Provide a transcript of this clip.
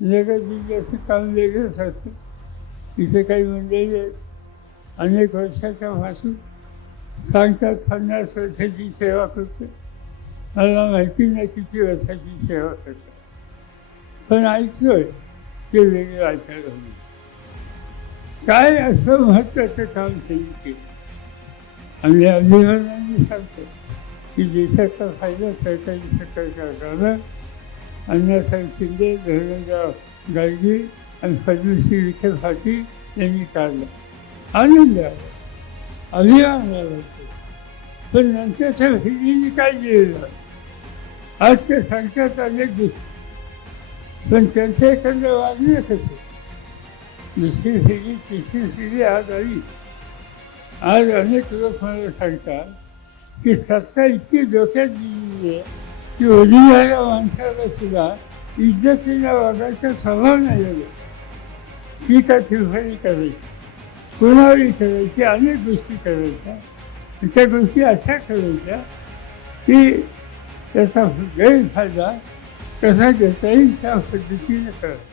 जगाची जास्त काम वेगळंच असतं तिथे काही म्हणजे अनेक वर्षाच्या पासून सांगतात पन्नास वर्षाची सेवा करतो मला माहिती नाही किती वर्षाची सेवा करतो पण ऐकतोय ते वेगळं ऐकायला हवं काय असं महत्वाचं काम त्यांनी केलं आम्ही अभिमानाने सांगतो की देशाचा फायदा सरकारी सरकारचा झाला अण्णासाहेब शिंदे धर्मेंद्रराव गाडगे आणि पद्मश्री विखे फाटी यांनी काढला. आनंद आला. अभिमान आला पण नंतरच्या पिढीने काय दिलेलं आज ते सांगतात अनेक गोष्टी. पण त्यांचं एखादं वागणं कसं दुसरी फेरी तिसरी फेरी आज आली. आज अनेक लोक मला सांगतात की सत्ता इतकी धोक्यात दिलेली आहे. की ओरिजिनल माणसाला सुद्धा इज्जतीने वागायचा स्वभाव नाही आला ती का ठिकाणी करायची. कुणावरही करायची? अनेक गोष्टी करायच्या. त्या गोष्टी अशा करायच्या की त्याचा गैरफायदा कसा घेता येईल त्या पद्धतीने करायचा.